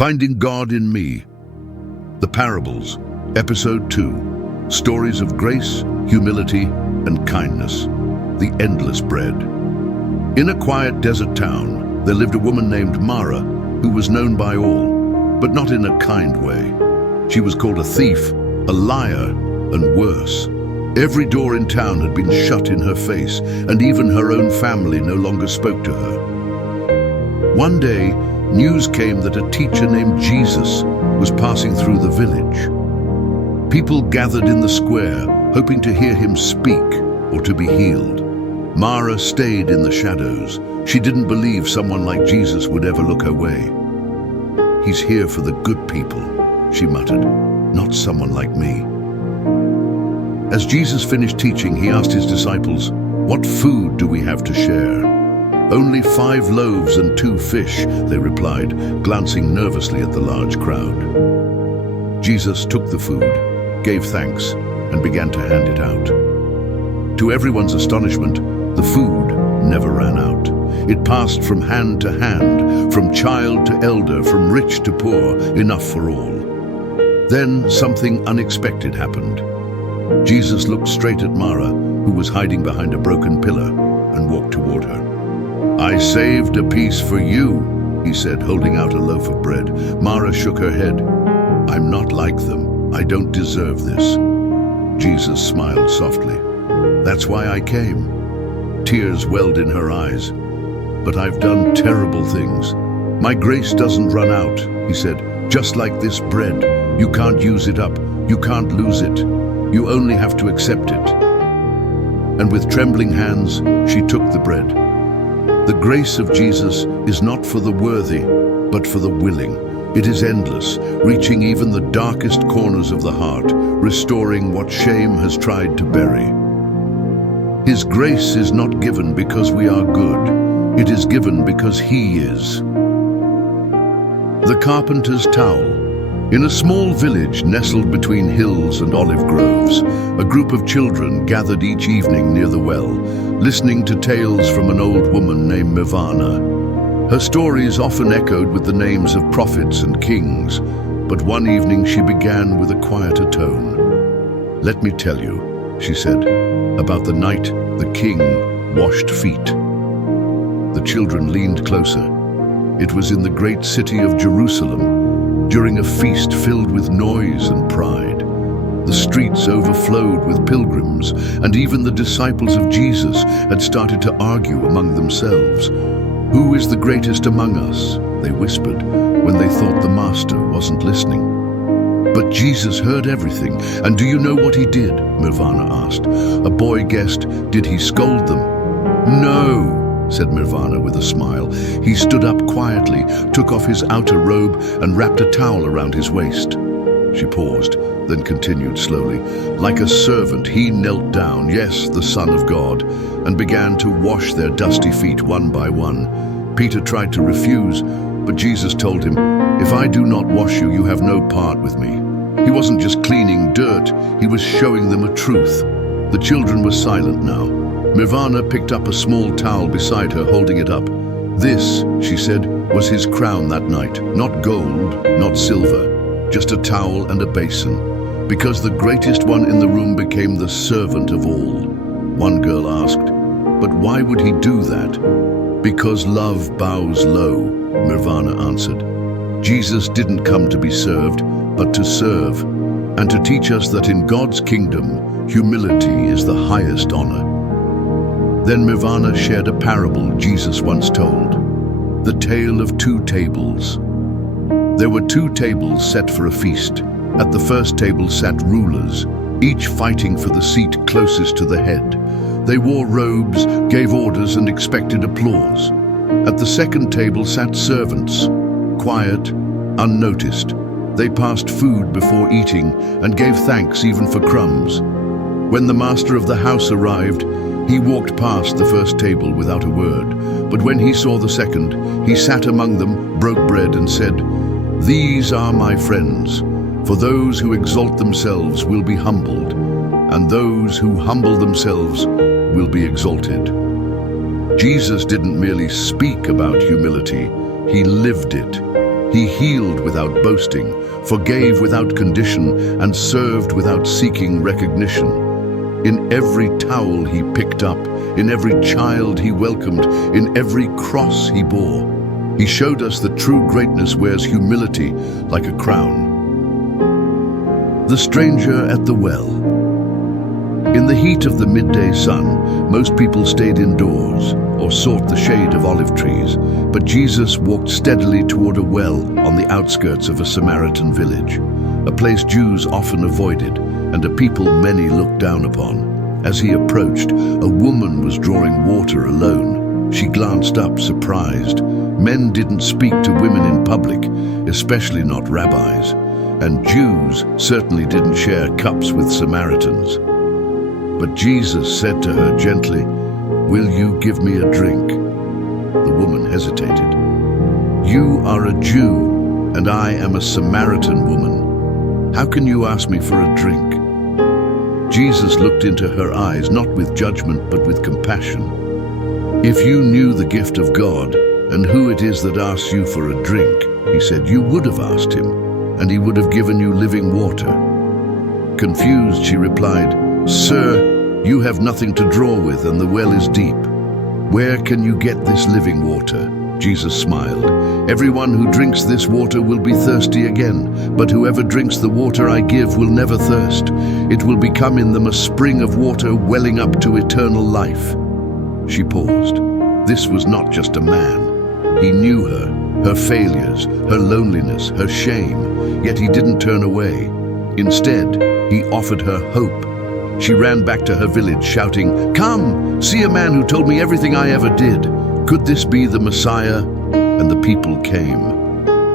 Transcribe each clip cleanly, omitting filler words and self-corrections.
Finding God in Me. The Parables, Episode 2. Stories of grace, humility, and kindness. The endless bread. In a quiet desert town, there lived a woman named Mara, who was known by all, but not in a kind way. She was called a thief, a liar, and worse. Every door in town had been shut in her face, and even her own family no longer spoke to her. One day, news came that a teacher named Jesus was passing through the village. People gathered in the square, hoping to hear him speak or to be healed. Mara stayed in the shadows. She didn't believe someone like Jesus would ever look her way. "He's here for the good people," she muttered, "not someone like me." As Jesus finished teaching, he asked his disciples, "What food do we have to share?" "Only 5 loaves and 2 fish, they replied, glancing nervously at the large crowd. Jesus took the food, gave thanks, and began to hand it out. To everyone's astonishment, the food never ran out. It passed from hand to hand, from child to elder, from rich to poor, enough for all. Then something unexpected happened. Jesus looked straight at Mara, who was hiding behind a broken pillar, and walked toward her. "I saved a piece for you," he said, holding out a loaf of bread. Mara shook her head. "I'm not like them. I don't deserve this." Jesus smiled softly. "That's why I came." Tears welled in her eyes. "But I've done terrible things. My grace doesn't run out," he said. "Just like this bread. You can't use it up. You can't lose it. You only have to accept it." And with trembling hands, she took the bread. The grace of Jesus is not for the worthy, but for the willing. It is endless, reaching even the darkest corners of the heart, restoring what shame has tried to bury. His grace is not given because we are good. It is given because He is. The Carpenter's Towel. In a small village nestled between hills and olive groves, a group of children gathered each evening near the well, listening to tales from an old woman named Mivana. Her stories often echoed with the names of prophets and kings, but one evening she began with a quieter tone. "Let me tell you," she said, "about the night the king washed feet." The children leaned closer. It was in the great city of Jerusalem, during a feast filled with noise and pride. The streets overflowed with pilgrims, and even the disciples of Jesus had started to argue among themselves. "Who is the greatest among us?" they whispered, when they thought the master wasn't listening. But Jesus heard everything, and do you know what he did? Nirvana asked. A boy guessed, "Did he scold them?" "No," said Nirvana with a smile. He stood up quietly, took off his outer robe, and wrapped a towel around his waist. She paused, then continued slowly. Like a servant, he knelt down, yes, the Son of God, and began to wash their dusty feet one by one. Peter tried to refuse, but Jesus told him, "If I do not wash you, you have no part with me." He wasn't just cleaning dirt, he was showing them a truth. The children were silent now. Nirvana picked up a small towel beside her, holding it up. This, she said, was his crown that night. Not gold, not silver, just a towel and a basin. Because the greatest one in the room became the servant of all. One girl asked, "But why would he do that?" "Because love bows low," Nirvana answered. Jesus didn't come to be served, but to serve, and to teach us that in God's kingdom, humility is the highest honor. Then Nirvana shared a parable Jesus once told, the tale of 2 tables. There were 2 tables set for a feast. At the first table sat rulers, each fighting for the seat closest to the head. They wore robes, gave orders, and expected applause. At the second table sat servants, quiet, unnoticed. They passed food before eating and gave thanks even for crumbs. When the master of the house arrived, he walked past the first table without a word. But when he saw the second, he sat among them, broke bread, and said, "These are my friends. For those who exalt themselves will be humbled, and those who humble themselves will be exalted." Jesus didn't merely speak about humility, he lived it. He healed without boasting, forgave without condition, and served without seeking recognition. In every towel he picked up, in every child he welcomed, in every cross he bore, he showed us that true greatness wears humility like a crown. The stranger at the well. In the heat of the midday sun, most people stayed indoors or sought the shade of olive trees, but Jesus walked steadily toward a well on the outskirts of a Samaritan village, a place Jews often avoided and a people many looked down upon. As he approached, a woman was drawing water alone. She glanced up, surprised. Men didn't speak to women in public, especially not rabbis, and Jews certainly didn't share cups with Samaritans. But Jesus said to her gently, "Will you give me a drink?" The woman hesitated. "You are a Jew, and I am a Samaritan woman. How can you ask me for a drink?" Jesus looked into her eyes, not with judgment, but with compassion. "If you knew the gift of God and who it is that asks you for a drink," he said, "you would have asked him, and he would have given you living water." Confused, she replied, "Sir, you have nothing to draw with, and the well is deep. Where can you get this living water?" Jesus smiled. "Everyone who drinks this water will be thirsty again, but whoever drinks the water I give will never thirst. It will become in them a spring of water welling up to eternal life." She paused. This was not just a man. He knew her failures, her loneliness, her shame, yet he didn't turn away. Instead, he offered her hope. She ran back to her village, shouting, "Come, see a man who told me everything I ever did. Could this be the Messiah?" And the people came.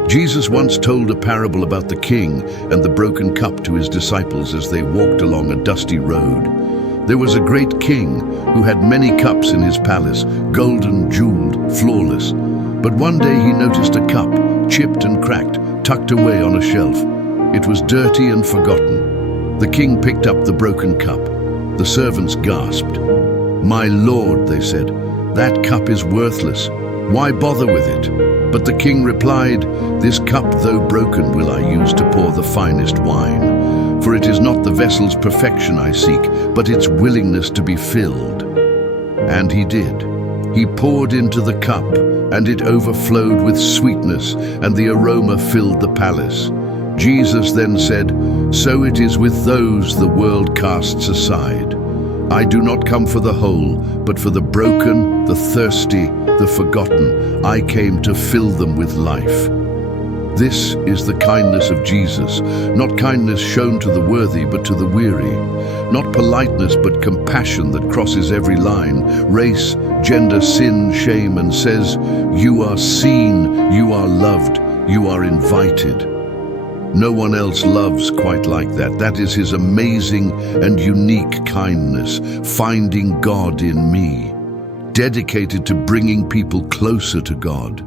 Jesus once told a parable about the king and the broken cup to his disciples as they walked along a dusty road. There was a great king who had many cups in his palace, golden, jeweled, flawless. But one day he noticed a cup, chipped and cracked, tucked away on a shelf. It was dirty and forgotten. The king picked up the broken cup. The servants gasped. "My lord," they said, "that cup is worthless. Why bother with it?" But the king replied, "This cup, though broken, will I use to pour the finest wine. For it is not the vessel's perfection I seek, but its willingness to be filled." And he did. He poured into the cup, and it overflowed with sweetness, and the aroma filled the palace. Jesus then said, "So it is with those the world casts aside. I do not come for the whole, but for the broken, the thirsty, the forgotten. I came to fill them with life." This is the kindness of Jesus, not kindness shown to the worthy, but to the weary. Not politeness, but compassion that crosses every line, race, gender, sin, shame, and says, "You are seen, you are loved, you are invited." No one else loves quite like that. That is his amazing and unique kindness, finding God in me, dedicated to bringing people closer to God.